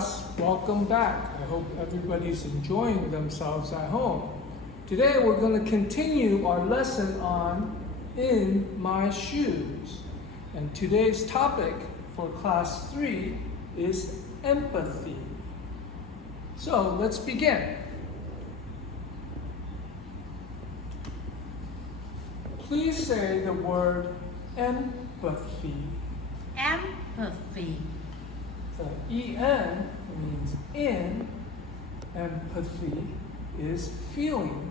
class, welcome back. I hope everybody's enjoying themselves at home. Today we're going to continue our lesson on In My Shoes. And today's topic for class 3 is empathy. So let's begin. Please say the word empathy. Empathy. The EN means in, empathy is feeling.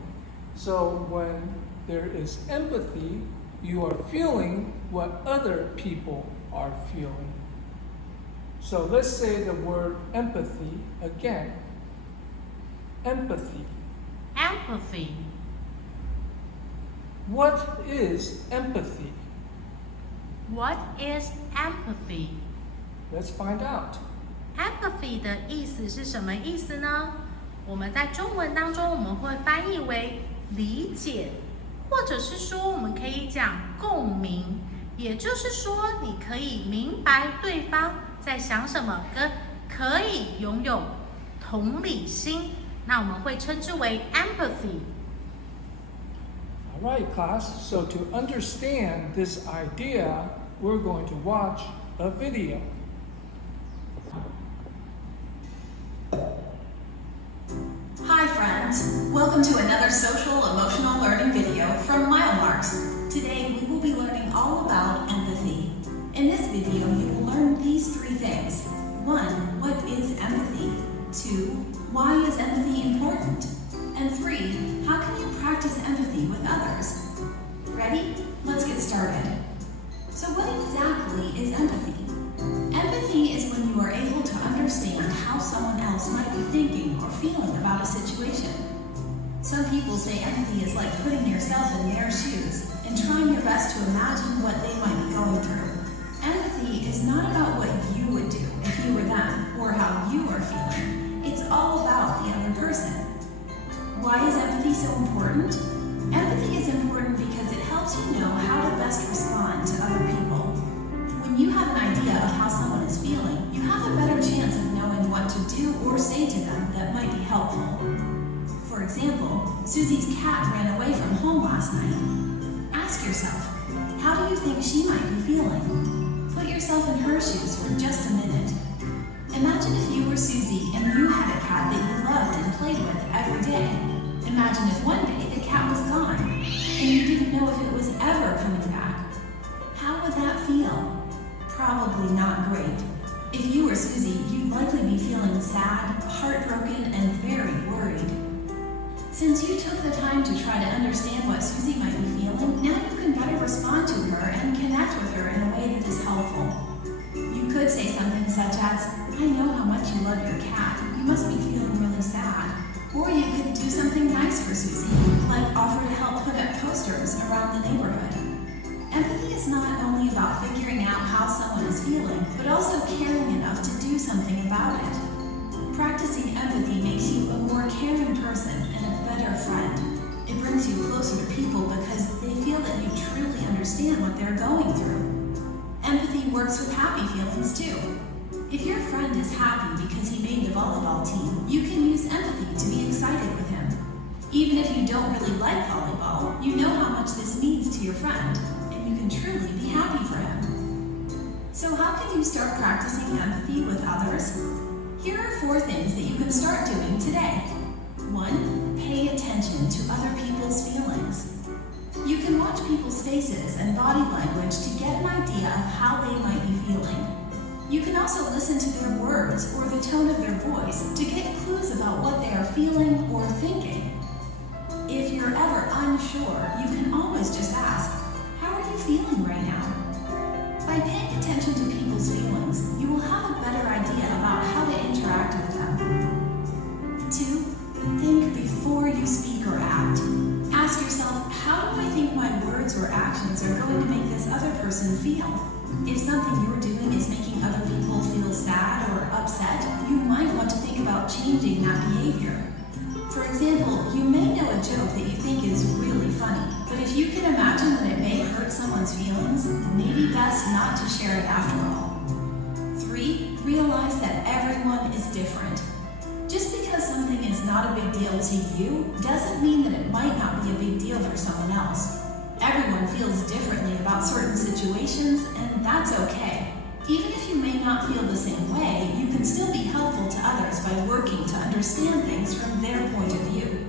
So when there is empathy, you are feeling what other people are feeling. So let's say the word empathy again. Empathy. Empathy. What is empathy? What is empathy? Let's find out. Empathy 的意思是什么意思呢？我们在中文当中，我们会翻译为理解，或者是说我们可以讲共鸣，也就是说你可以明白对方在想什么，跟可以拥有同理心，那我们会称之为 empathy。All right, class. So to understand this idea, we're going to watch a video. Hi friends, welcome to another social emotional learning video from Milemarks. Today we will be learning all about empathy. In this video you will learn these 3 things. 1. What is empathy? 2. Why is empathy important? And 3. How can you practice empathy with others? Ready? Let's get started. So what exactly is empathy? Empathy is when you are able to understand how someone else might be thinking or feeling about a situation. Some people say empathy is like putting yourself in their shoes and trying your best to imagine what they might be going through. Empathy is not about what you would do if you were them or how you are feeling. It's all about the other person. Why is empathy so important? Empathy is important because it helps you know how to best respond to other people. When you have an idea of how someone is feeling, you have a better chance of knowing what to do or say to them that might be helpful. For example, Susie's cat ran away from home last night. Ask yourself, how do you think she might be feeling? Put yourself in her shoes for just a minute. Imagine if you were Susie and you had a cat that you loved and played with every day. Imagine if one day the cat was gone and you didn't know if it was ever coming back. How would that feel? Probably not great. If you were Susie, you'd likely be feeling sad, heartbroken, and very worried. Since you took the time to try to understand what Susie might be feeling, now you can better respond to her and connect with her in a way that is helpful. You could say something such as, I know how much you love your cat. You must be feeling really sad. Or you could do something nice for Susie, like offer to help put up posters around the neighborhood. Empathy is not only about figuring out how someone is feeling, but also caring enough to do something about it. Practicing empathy makes you a more caring person and a better friend. It brings you closer to people because they feel that you truly understand what they're going through. Empathy works with happy feelings too. If your friend is happy because he made the volleyball team, you can use empathy to be excited with him. Even if you don't really like volleyball, you know how much this means to your friend, and you can truly be happy for him. So how can you start practicing empathy with others? Here are 4 things that you can start doing today. 1. Pay attention to other people's feelings. You can watch people's faces and body language to get an idea of how they might be feeling. You can also listen to their words or the tone of their voice to get clues about what they are feeling or thinking. If you're ever unsure, you can always just ask, how are you feeling right now? By paying attention to people's feelings, you will have a better idea about how to interact with them. 2. Think before you speak or act. Ask yourself, how do I think my words or actions are going to make this other person feel? If something you're doing is making other people feel sad or upset, you might want to think about changing that behavior. For example, you may know a joke that you think is really funny, but if you can imagine that it may hurt someone's feelings, it may be best not to share it after all. 3. realize that everyone is different. Just because something is not a big deal to you doesn't mean that it might not be a big deal for someone else. Everyone feels differently about certain situations, and that's okay. Even if you may not feel the same way, you can still be helpful to others by working to understand things from their point of view.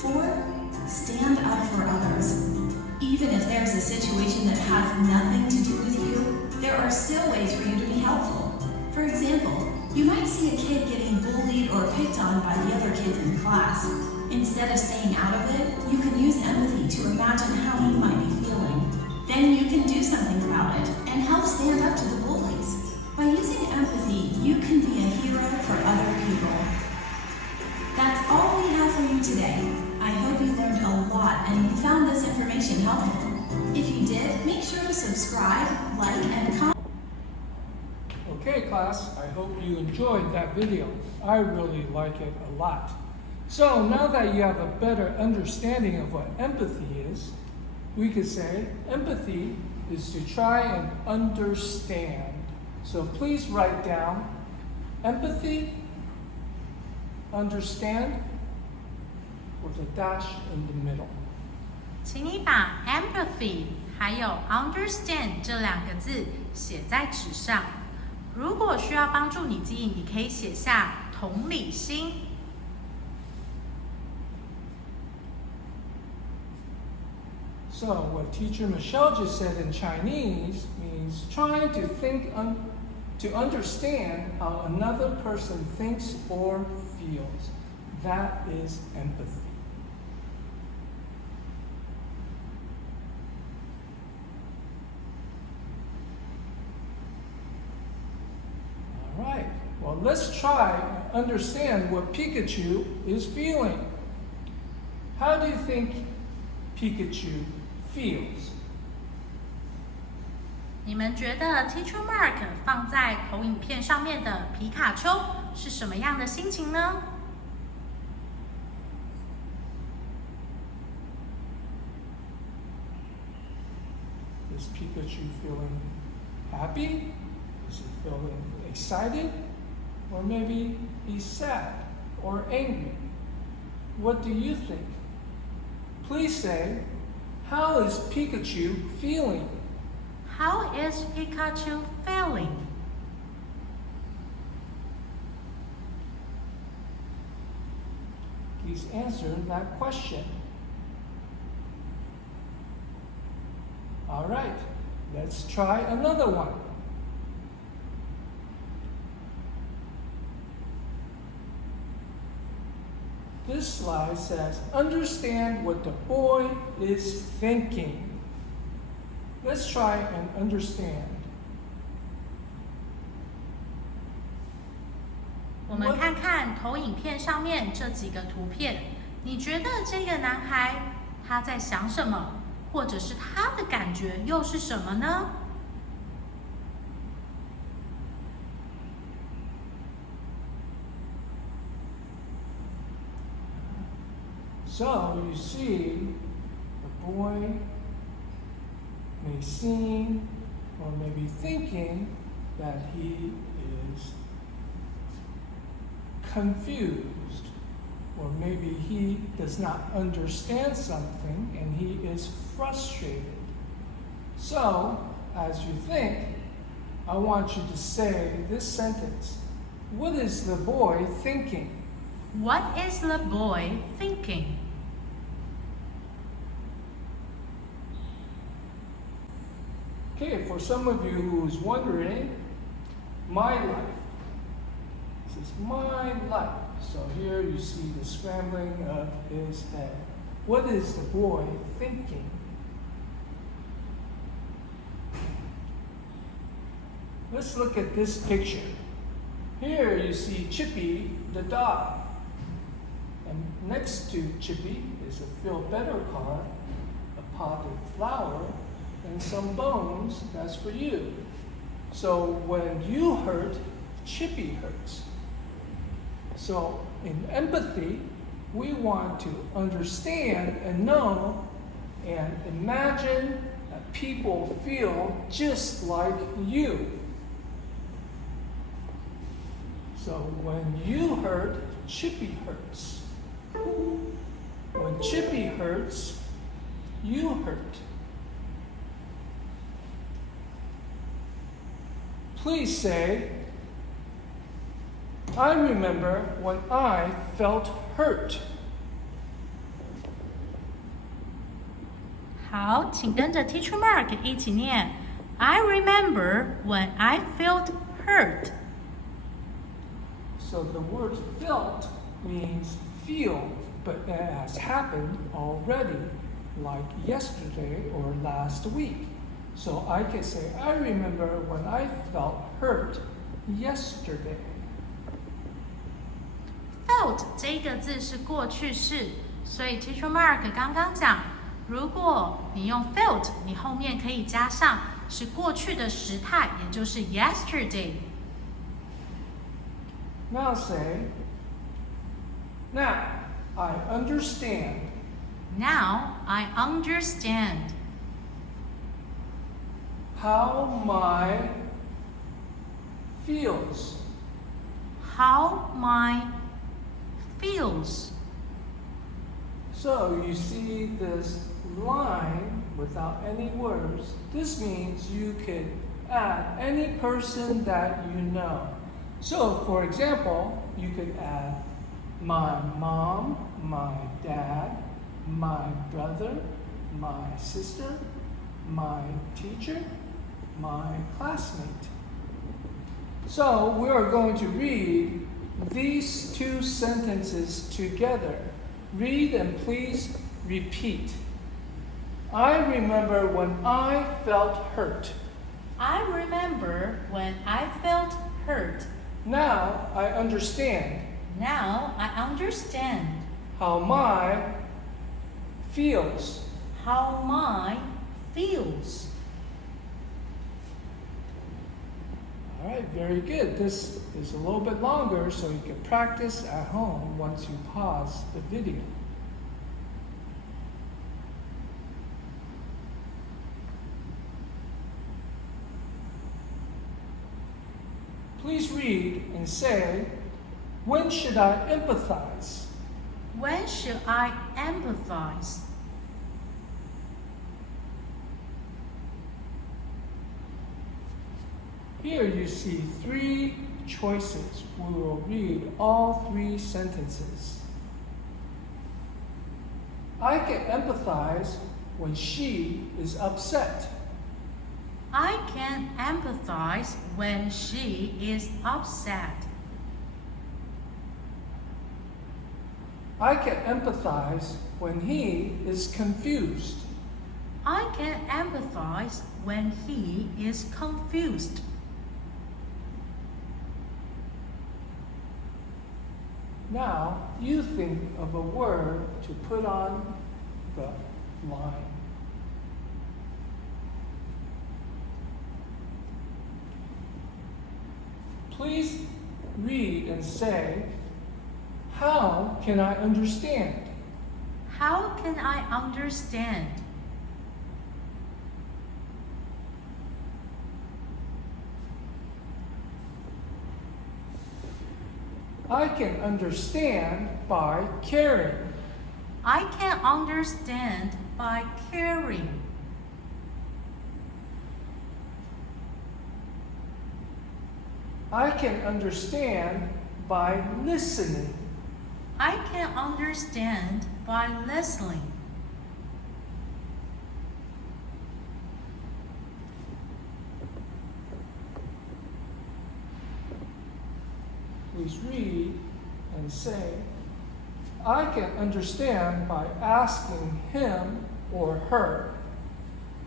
4. Stand up for others. Even if there's a situation that has nothing to do with you, there are still ways for you to be helpful. For example, you might see a kid getting bullied or picked on by the other kids in class. Instead of staying out of it, you can use empathy to imagine how he might be feeling. Then you can do something about it and help stand up to the bullies. By using empathy, you can be a hero for other people. That's all we have for you today. I hope you learned a lot and you found this information helpful. If you did, make sure to subscribe, like, and comment. Okay, class, I hope you enjoyed that video. I really like it a lot. So now that you have a better understanding of what empathy is, we could say empathy is to try and understand. So please write down empathy, understand, with a dash in the middle. 请你把 empathy 还有 understand 这两个字写在纸上。如果需要帮助你记忆，你可以写下同理心。So what teacher Michelle just said in Chinese means trying to think to understand how another person thinks or feels. That is empathy. All right, well, let's try and understand what Pikachu is feeling. How do you think Pikachu feels? 你们觉得 Teacher Mark 放在投影片上面的皮卡丘是什么样的心情呢？ Is Pikachu feeling happy? Is he feeling excited? Or maybe he's sad or angry? What do you think? Please say, how is Pikachu feeling? How is Pikachu feeling? Please answer that question. All right, let's try another one. This slide says, understand what the boy is thinking. Let's try and understand. 我们看看投影片上面这几个图片，你觉得这个男孩他在想什么，或者是他的感觉又是什么呢？ So you see, the boy may seem or may be thinking that he is confused, or maybe he does not understand something and he is frustrated. So, as you think, I want you to say this sentence. What is the boy thinking? What is the boy thinking? Okay, for some of you who's wondering, my life. This is my life. So here you see the scrambling of his head. What is the boy thinking? Let's look at this picture. Here you see Chippy the dog. And next to Chippy is a feel better card, a potted flower, and some bones. That's for you. So when you hurt, Chippy hurts. So in empathy, we want to understand and know and imagine that people feel just like you. So when you hurt, Chippy hurts. When Chippy hurts, you hurt. Please say, I remember when I felt hurt. 好，请跟着 Teacher Mark 一起念。I remember when I felt hurt. So the word felt means feel, but it has happened already, like yesterday or last week. So I can say, I remember when I felt hurt yesterday. Felt 这个字是过去式，所以 Teacher Mark 刚刚讲，如果你用 felt， 你后面可以加上是过去的时态，也就是 yesterday。Now say, now I understand. Now I understand How my feels. how my feels. So you see this line without any words. This means you could add any person that you know. So for example, you could add my mom, my dad, my brother, my sister, my teacher, my classmate. So we are going to read these two sentences together. Read and please repeat. I remember when I felt hurt. I remember when I felt hurt. Now I understand Now I understand how my feels. how my feels. All right, very good. This is a little bit longer, so you can practice at home once you pause the video. Please read and say, when should I empathize? When should I empathize? Here you see three choices. We will read all three sentences. I can empathize when she is upset. I can empathize when she is upset. I can empathize when he is confused. I can empathize when he is confused. Now, you think of a word to put on the line. Please read and say, how can I understand? How can I understand? I can understand by caring. I can understand by caring. I can understand by listening. I can understand by listening. Please read and say, I can understand by asking him or her.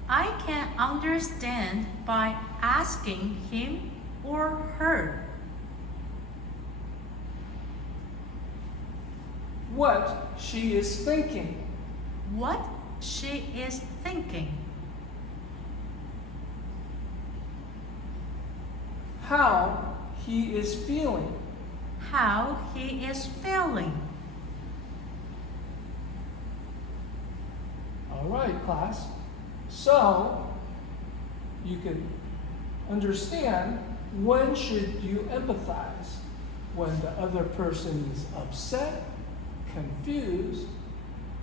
I can understand by asking him or her what she is thinking. what she is thinking, How he is feeling. how he is feeling. All right, class. So you can understand when should you empathize. when the other person is upset, confused,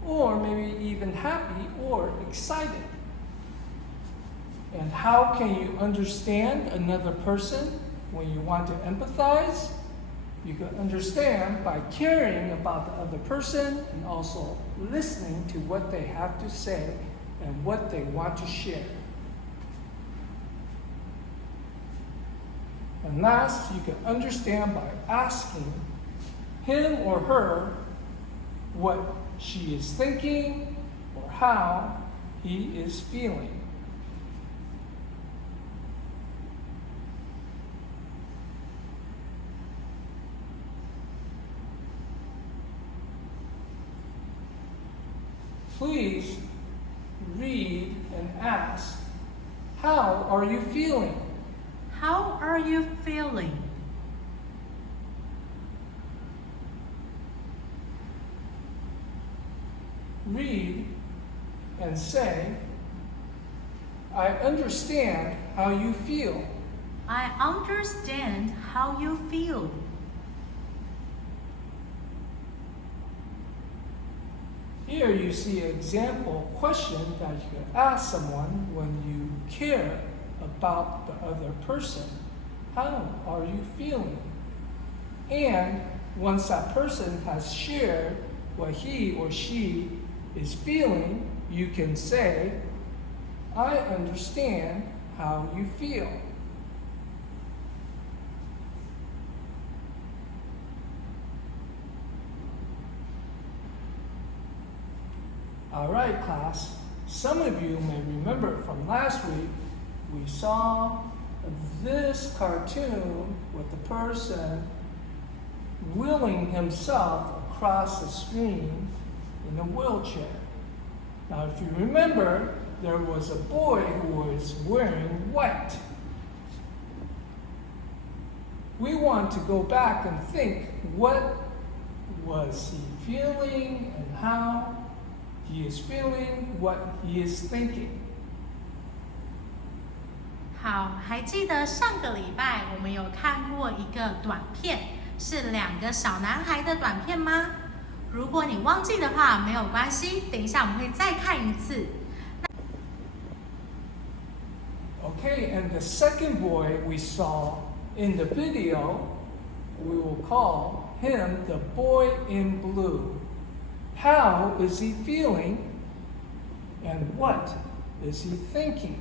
or maybe even happy or excited. And how can you understand another person when you want to empathize? You can understand by caring about the other person and also listening to what they have to say and what they want to share. And last, you can understand by asking him or her what she is thinking or how he is feeling. Please read and ask, how are you feeling? How are you feeling? Read and say, I understand how you feel. I understand how you feel. Here you see an example question that you can ask someone when you care about the other person. How are you feeling? And once that person has shared what he or she is feeling, you can say, I understand how you feel. All right, class. Some of you may remember from last week, we saw this cartoon with the person wheeling himself across the screen in a wheelchair. Now, if you remember, there was a boy who was wearing white. We want to go back and think, what was he feeling and how he is feeling, what he is thinking. 好，还记得上个礼拜我们有看过一个短片，是2个小男孩的短片吗？如果你忘记的话，没有关系，等一下我们会再看一次。Okay, and the second boy we saw in the video, we will call him the boy in blue. How is he feeling and what is he thinking?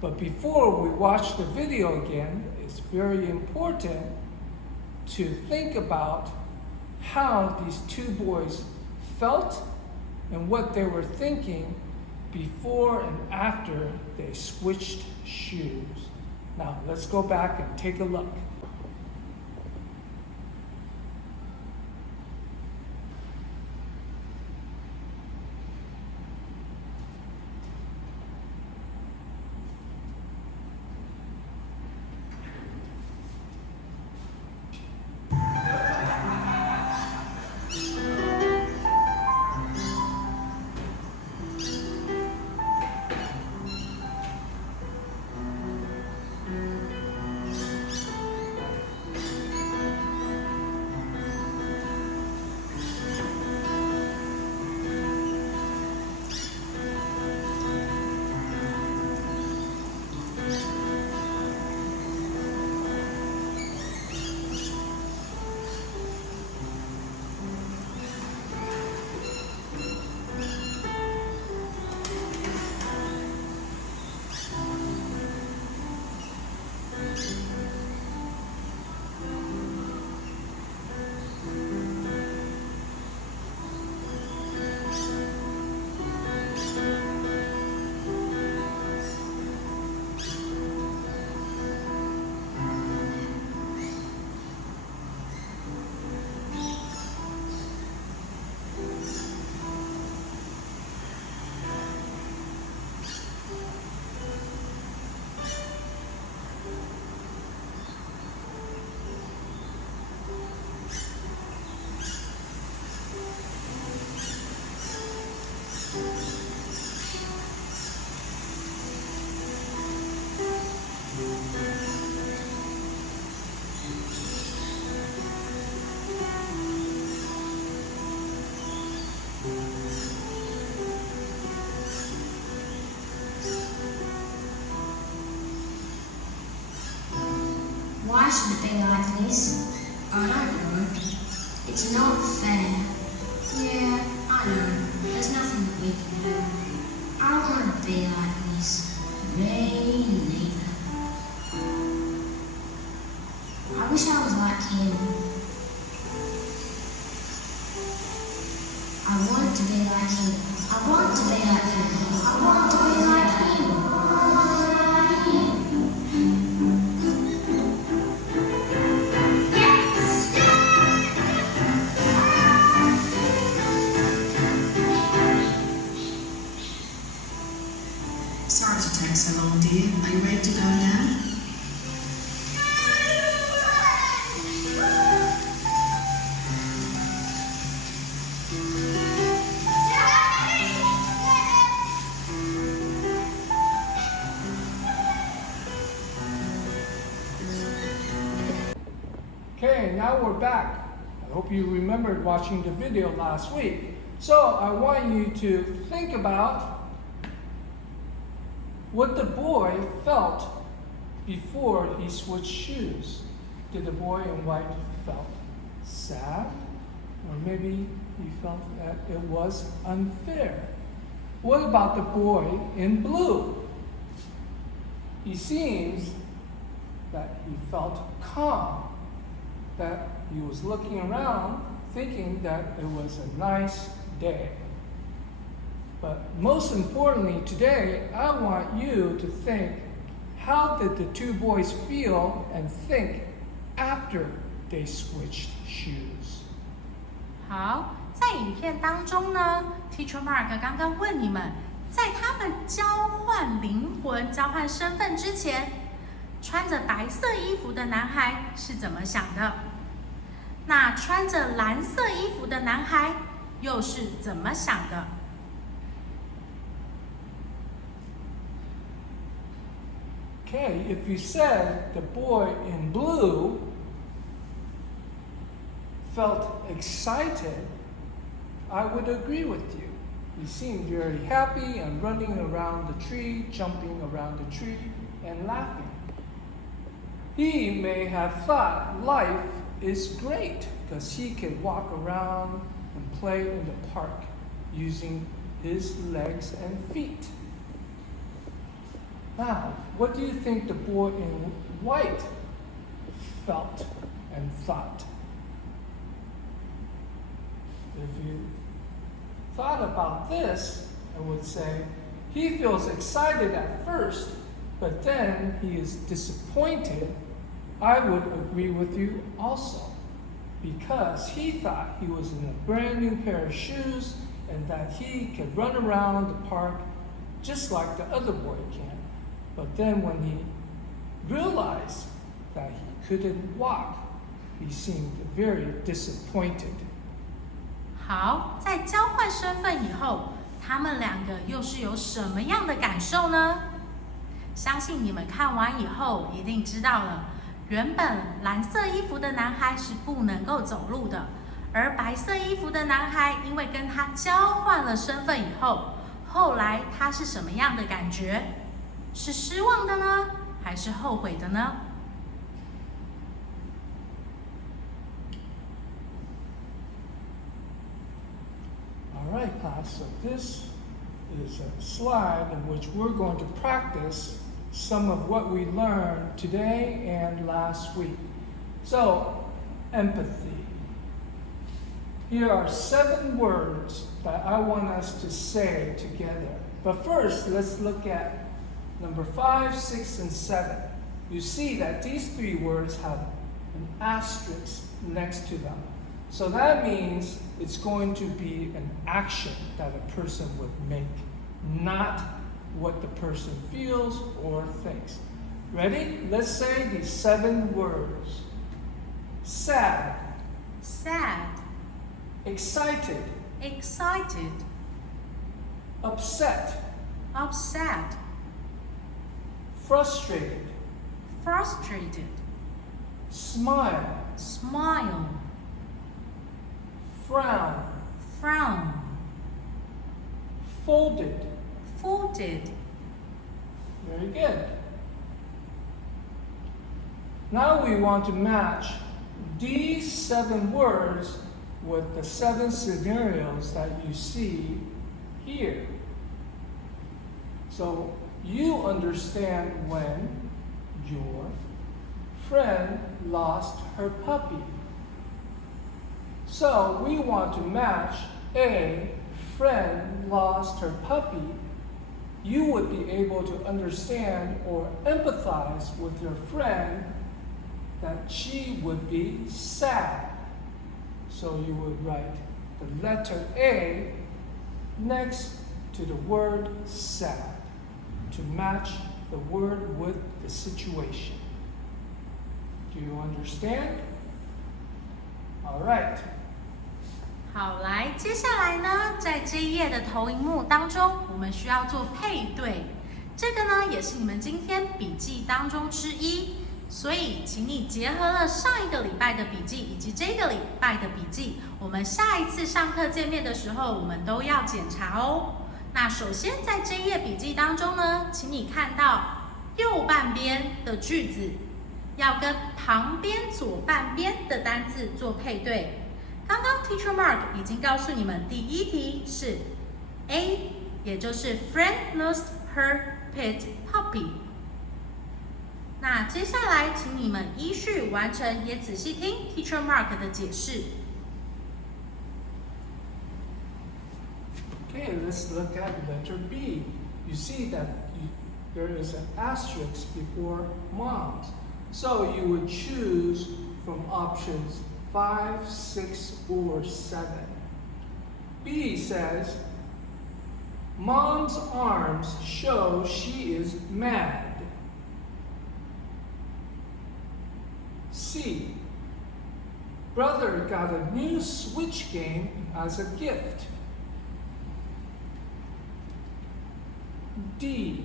But before we watch the video again, it's very important to think about how these two boys felt and what they were thinking before and after they switched shoes. Now, let's go back and take a look. I shouldn't be like this. I don't know. It's not fair. Yeah, I know. There's nothing that we can do. I don't want to be like this. Me neither. I wish I was like him. I want to be like him. I want to be like him. I want to be like him. Yes! Sorry to take so long, dear. Are you ready to go now? Okay, now we're back. I hope you remembered watching the video last week. So I want you to think about what the boy felt before he switched shoes. Did the boy in white felt sad? Or maybe he felt that it was unfair? What about the boy in blue? He seems that he felt calm, that he was looking around thinking that it was a nice day. But most importantly today, I want you to think, how did the two boys feel and think after they switched shoes? 好，在影片当中呢 ，Teacher Mark 刚刚问你们，在他们交换灵魂、交换身份之前，穿着白色衣服的男孩是怎么想的？那穿着蓝色衣服的男孩又是怎么想的？ Okay, if you said the boy in blue felt excited, I would agree with you. He seemed very happy and running around the tree, jumping around the tree, and laughing. He may have thought life is great because he could walk around and play in the park using his legs and feet. Now, what do you think the boy in white felt and thought? If you thought about this, I would say he feels excited at first, but then he is disappointed. I would agree with you also, because he thought he was in a brand new pair of shoes and that he could run around the park just like the other boy can. But then when he realized that he couldn't walk, he seemed very disappointed. 好，在交换身份以后，他们两个又是有什么样的感受呢？相信你们看完以后一定知道了。原本蓝色衣服的男孩是不能够走路的，而白色衣服的男孩因为跟他交换了身份以后，后来他是什么样的感觉？是失望的呢，还是后悔的呢？ All right, class, so this is a slide in which we're going to practice some of what we learned today and last week. So, empathy. Here are 7 words that I want us to say together. But first, let's look at number 5, 6, and 7. You see that these 3 words have an asterisk next to them. So that means it's going to be an action that a person would make, not what the person feels or thinks. Ready? Let's say these 7 words. Sad. Sad. Excited. Excited. Upset. Upset. Frustrated. Frustrated. Smile. Smile. Frown. Frown. Folded. Folded. Very good. Now we want to match these 7 words with the 7 scenarios that you see here. So you understand when your friend lost her puppy. So we want to match A, friend lost her puppy. You would be able to understand or empathize with your friend that she would be sad. So you would write the letter A next to the word sad to match the word with the situation. Do you understand? All right. 好，来，接下来呢，在这一页的投影幕当中，我们需要做配对。这个呢，也是你们今天笔记当中之一。所以，请你结合了上一个礼拜的笔记以及这个礼拜的笔记，我们下一次上课见面的时候，我们都要检查哦。那首先在这一页笔记当中呢，请你看到右半边的句子要跟旁边左半边的单字做配对。刚刚 Teacher Mark 已经告诉你们，第一题是 A， 也就是 Friend lost her pet puppy。那接下来，请你们依序完成，也仔细听 Teacher Mark 的解释。Okay, let's look at letter B. You see that there is an asterisk before moms. So you would choose from options 5, 6, or 7. B says, Mom's arms show she is mad. C, brother got a new Switch game as a gift. D,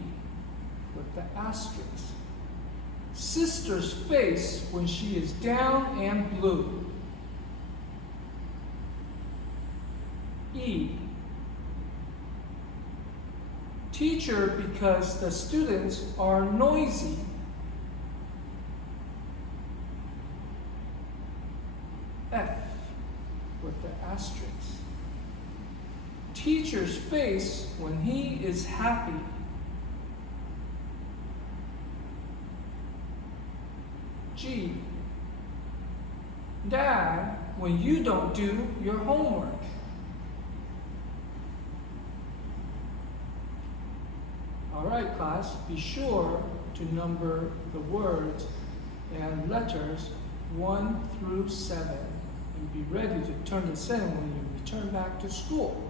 with the asterisk, sister's face when she is down and blue. E, teacher because the students are noisy. F, with the asterisk, teacher's face when he is happy. G, dad when you don't do your homework. All right, class, be sure to number the words and letters 1 through 7 and be ready to turn this in when you return back to school.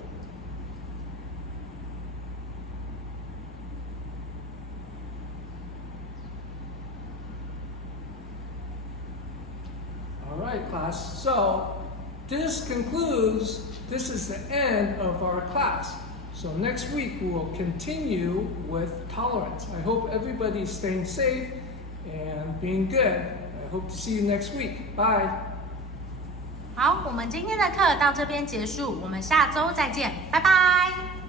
All right, class, so this is the end of our class. So next week we will continue with tolerance. I hope everybody's staying safe and being good. I hope to see you next week. Bye. 好，我们今天的课到这边结束，我们下周再见，拜拜。